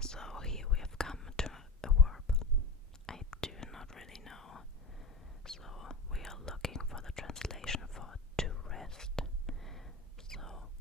So here we have come to a verb I do not really know. So we are looking for the translation for to rest. So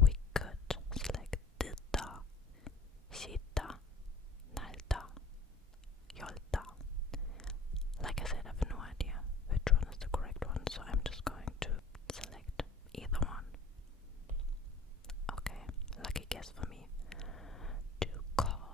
we could select 듣다, 씻다, 날다, 열다. Like I said, I have no idea which one is the correct one, so I'm just going to select either one. Okay, lucky guess for me. To call,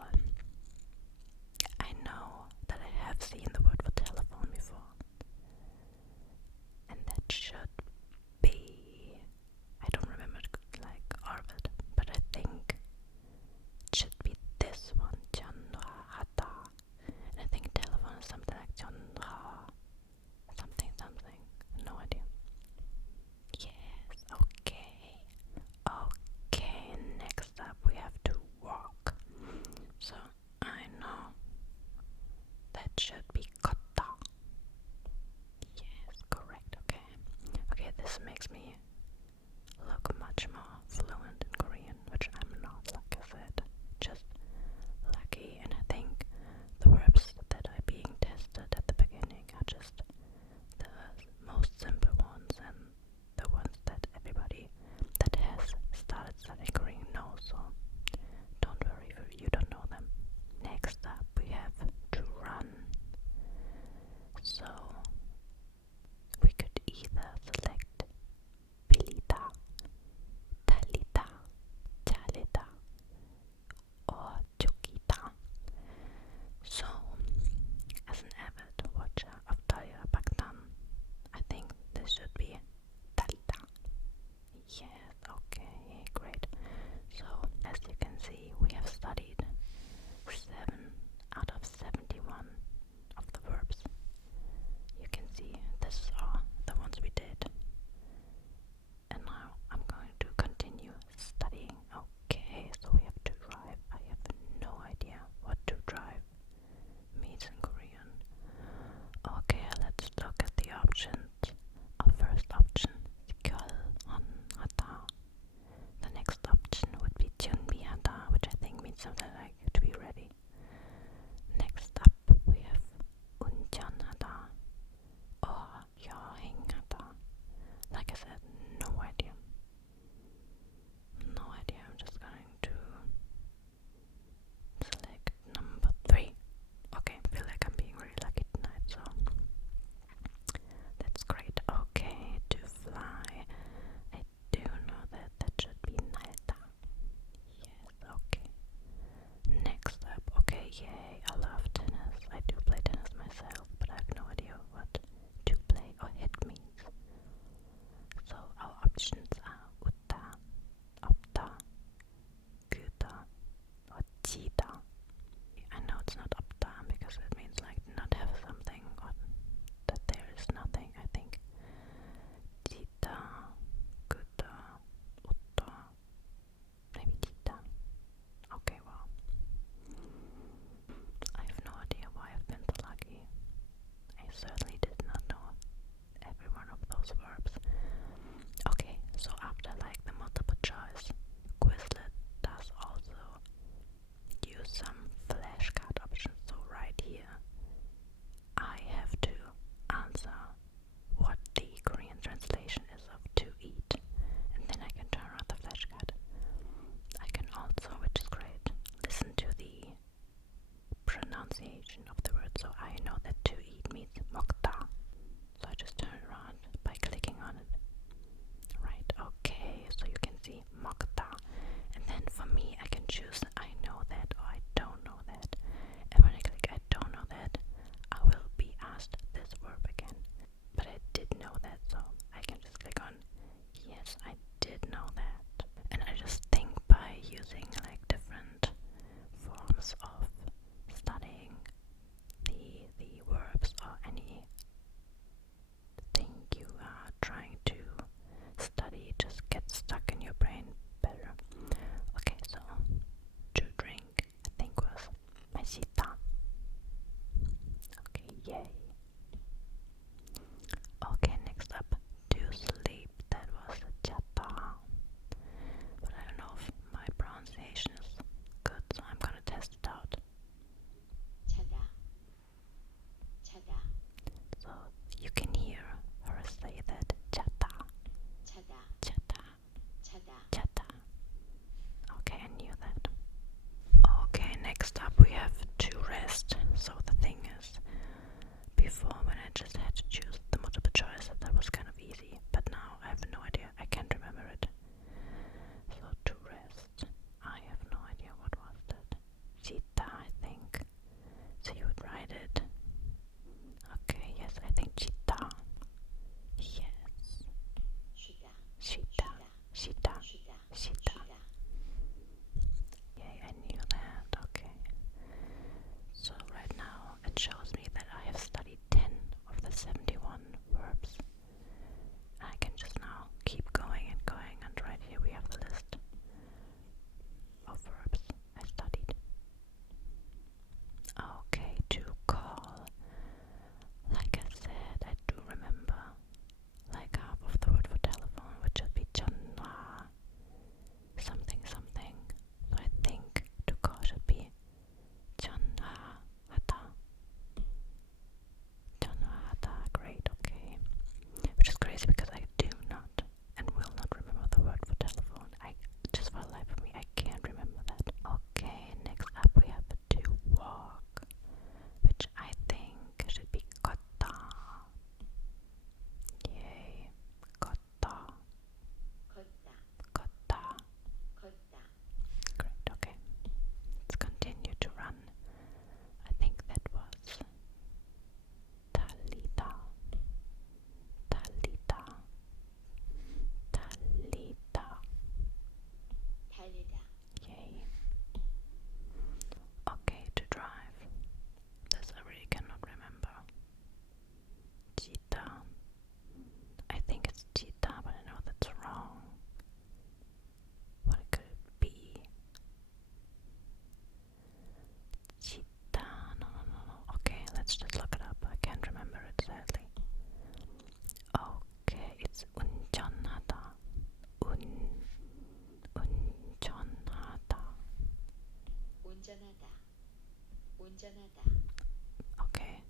Okay,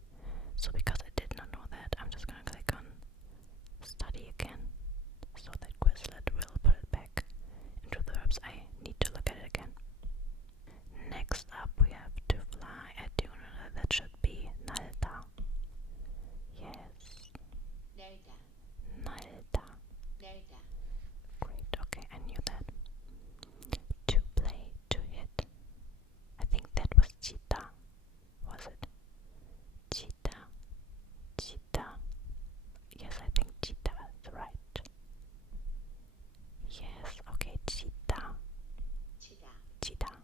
so because I did not know that, I'm just gonna click on study again, so that Quizlet will put it back into the verbs. I need to look at it again. Next up we have to fly. I do know that should be 날다. Yes. 날다. Great, okay, I knew that. To play, to hit. I think that was 치다. Was it? 치다. 치다. Yes, I think 치다 is right. Yes, okay, 치다. 치다. 치다.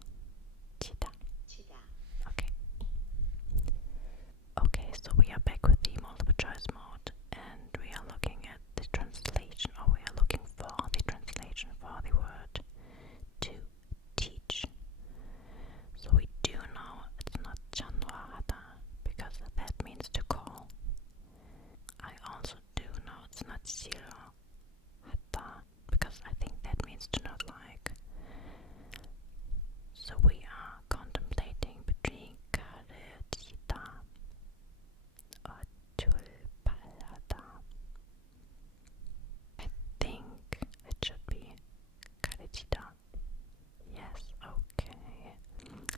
Okay. Okay, so we are back with the multiple choice mode and we are looking at the translation, or we are looking for the translation for the word to teach. So we do know it's not 전화하다 because that means to call. I also do know it's not 싫어하다 because I think that means to not like. So we are contemplating between 가르치다 or 출발하다. I think it should be 가르치다. Yes, okay.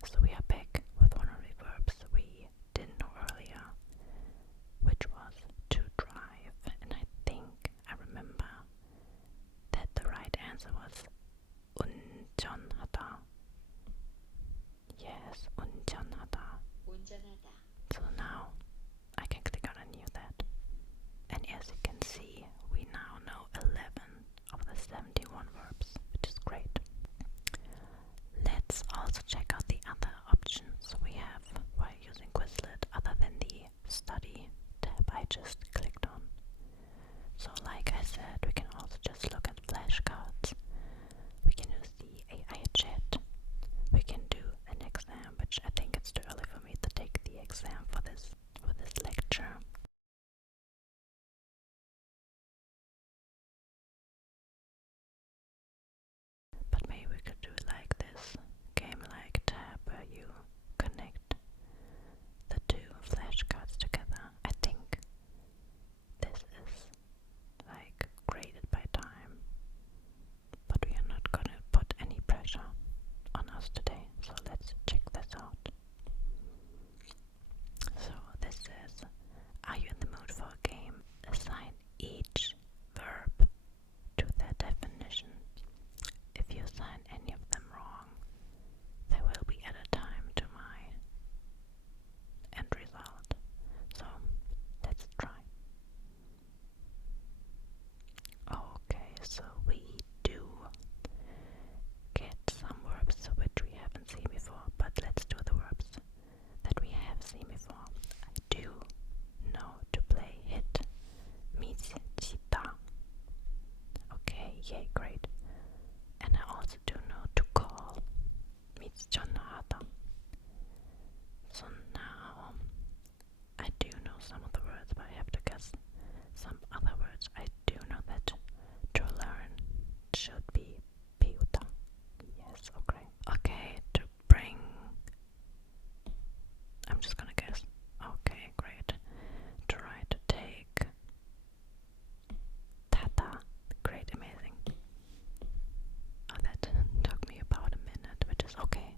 So we are back with one of the verbs we didn't know earlier, which was to drive, and I think I remember that the right answer was 운전하다. Yes, 운전하다. So now I can click on a new that. And as you can see, we now know 11 of the 71 verbs, which is great. Let's also check out the other options we have while using Quizlet other than the study tab I just clicked on. So like I said, we can also just look at flashcards. We can use the AI chat. We can do an exam, which I think it's too early for me to take the exam for this lecture. But maybe we could do it like this game-like tab where you connect the two flashcards together. I think this is like graded by time, but we are not gonna put any pressure on us today, so let's check this out. So this says, are you in the mood for a game? Assign each verb to their definition. If you assign any of them wrong, they will be added time to my end result. So let's try. Okay, so we do get some verbs which we haven't seen before, but let's do the verbs that we have seen before. I do know to play hit means 치다. Okay, yay, great. And I also do know to call means 전화하다. So now I do know some of the words, but I have to guess some other words. I do know that to learn should be 배우다. Yes, okay. Okay, to bring. I'm just gonna guess. Okay, great. To write, to take. Tata. Great, amazing. Oh, that took me about a minute, which is okay.